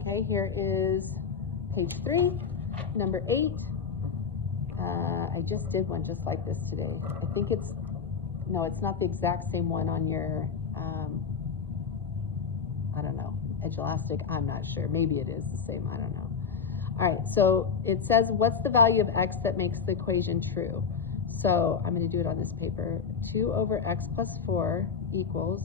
Okay, here is page 3, number 8. I just did one just like this today. I think it's, no, it's not the exact same one on your, I don't know, edge elastic. I'm not sure. Maybe it is the same. I don't know. All right, so it says, what's the value of x that makes the equation true? So I'm going to do it on this paper. 2 over x plus 4 equals,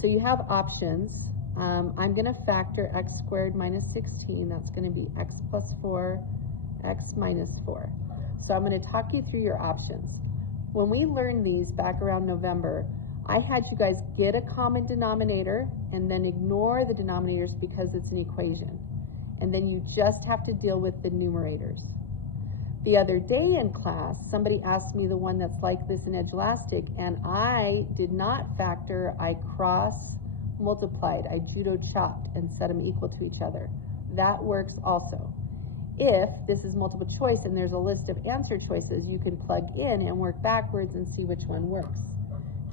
so you have options. I'm going to factor x squared minus 16. That's going to be x plus 4, x minus 4. So I'm going to talk you through your options. When we learned these back around November, I had you guys get a common denominator and then ignore the denominators because it's an equation. And then you just have to deal with the numerators. The other day in class, somebody asked me the one that's like this in edge elastic, and I did not factor, I cross multiplied, I judo chopped and set them equal to each other. That works also. If this is multiple choice and there's a list of answer choices, you can plug in and work backwards and see which one works.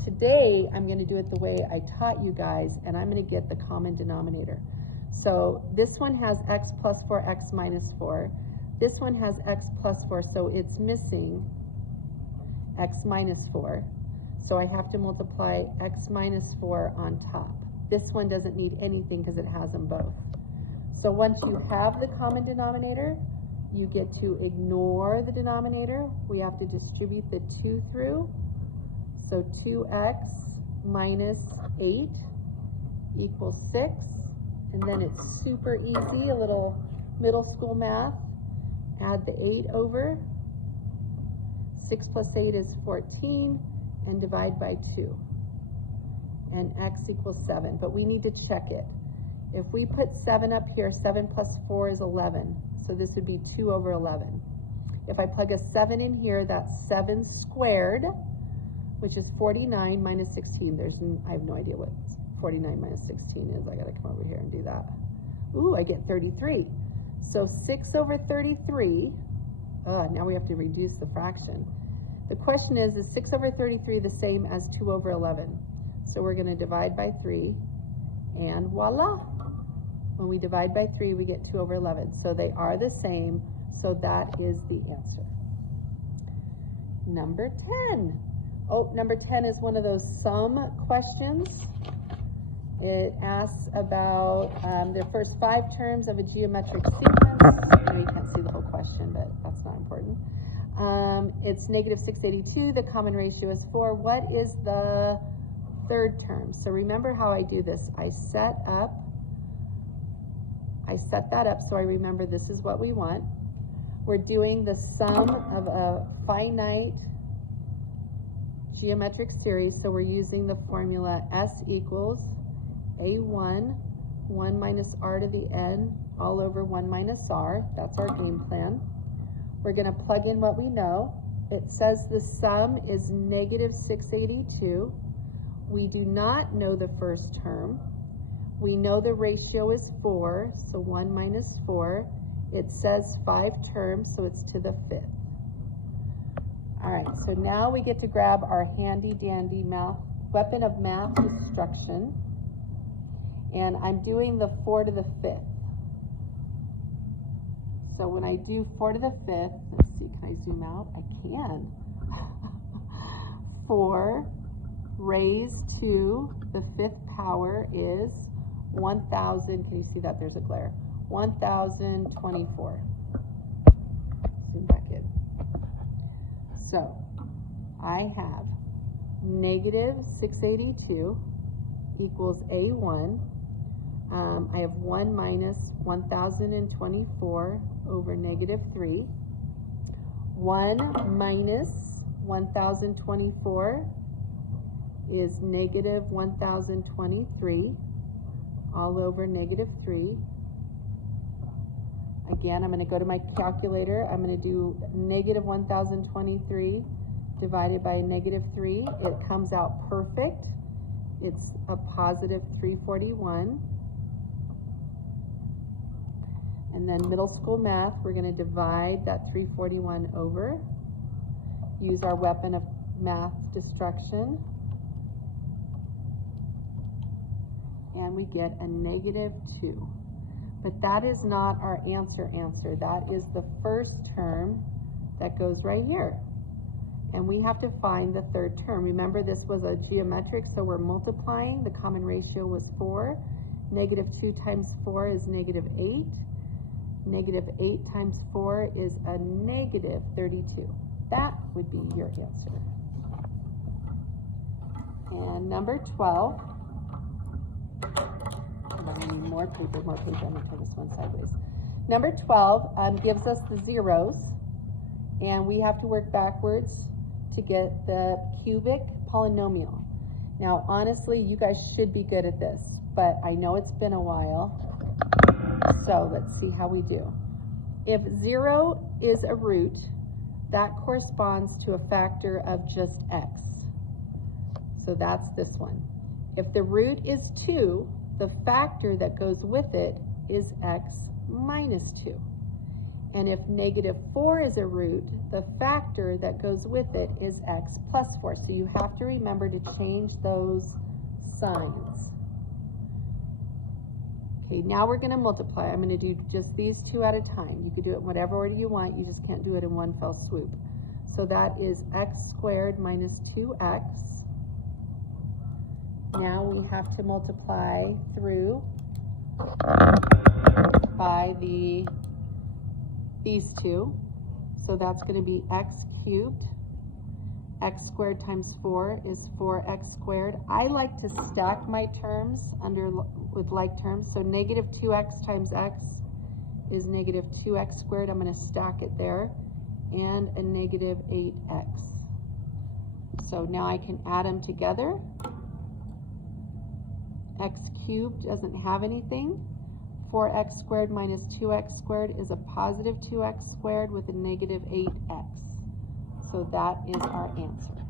Today, I'm going to do it the way I taught you guys, and I'm going to get the common denominator. So this one has x plus 4, x minus 4. This one has x plus 4, so it's missing x minus 4. So I have to multiply x minus 4 on top. This one doesn't need anything because it has them both. So once you have the common denominator, you get to ignore the denominator. We have to distribute the 2 through. So 2x minus 8 equals 6. And then it's super easy, a little middle school math. Add the 8 over. 6 plus 8 is 14, and divide by 2. And x equals 7, but we need to check it. If we put 7 up here, 7 plus 4 is 11. So this would be 2 over 11. If I plug a 7 in here, that's 7 squared, which is 49 minus 16. I have no idea what 49 minus 16 is. I gotta come over here and do that. Ooh, I get 33. So 6 over 33, now we have to reduce the fraction. The question is 6 over 33 the same as 2 over 11? So we're gonna divide by 3, and voila. When we divide by 3, we get 2 over 11. So they are the same, so that is the answer. Number 10. Oh, number 10 is one of those sum questions. It asks about the first 5 terms of a geometric sequence. I know you can't see the whole question, but that's not important. It's negative 682. The common ratio is 4. What is the third term? So remember how I do this. I set that up so I remember this is what we want. We're doing the sum of a finite geometric series, so we're using the formula S equals A1, 1 minus r to the n, all over 1 minus r. That's our game plan. We're going to plug in what we know. It says the sum is negative 682. We do not know the first term. We know the ratio is 4, so 1 minus 4. It says 5 terms, so it's to the 5th. All right, so now we get to grab our handy dandy weapon of math destruction. And I'm doing the 4 to the 5th. So when I do 4 to the 5th, let's see, can I zoom out? I can. 4 raised to the 5th power is 1,000. Can you see that? There's a glare. 1,024. Zoom back in. So I have negative 682 equals A1. I have 1 minus 1,024 over negative 3. 1 minus 1,024 is negative 1,023 all over negative 3. Again, I'm going to go to my calculator. I'm going to do negative 1,023 divided by negative 3. It comes out perfect. It's a positive 341. And then middle school math, we're going to divide that 341 over. Use our weapon of math destruction. And we get a negative 2. But that is not our answer. That is the first term that goes right here. And we have to find the third term. Remember, this was a geometric, so we're multiplying. The common ratio was 4. Negative 2 times 4 is negative 8. Negative 8 times 4 is a negative 32. That would be your answer. And number 12. I need more paper. I'm going to turn this one sideways. Number 12 gives us the zeros, and we have to work backwards to get the cubic polynomial. Now, honestly, you guys should be good at this, but I know it's been a while, so let's see how we do. If 0 is a root, that corresponds to a factor of just x. So that's this one. If the root is 2, the factor that goes with it is x minus 2. And if negative 4 is a root, the factor that goes with it is x plus 4. So you have to remember to change those signs. Okay, now we're going to multiply. I'm going to do just these two at a time. You could do it in whatever order you want. You just can't do it in one fell swoop. So that is x squared minus 2x. Now we have to multiply through by these two. So that's going to be x cubed. X squared times 4 is 4x squared. I like to stack my terms with like terms. So negative 2x times x is negative 2x squared. I'm going to stack it there. And a negative 8x. So now I can add them together. X cubed doesn't have anything. 4x squared minus 2x squared is a positive 2x squared with a negative 8x. So that is our answer.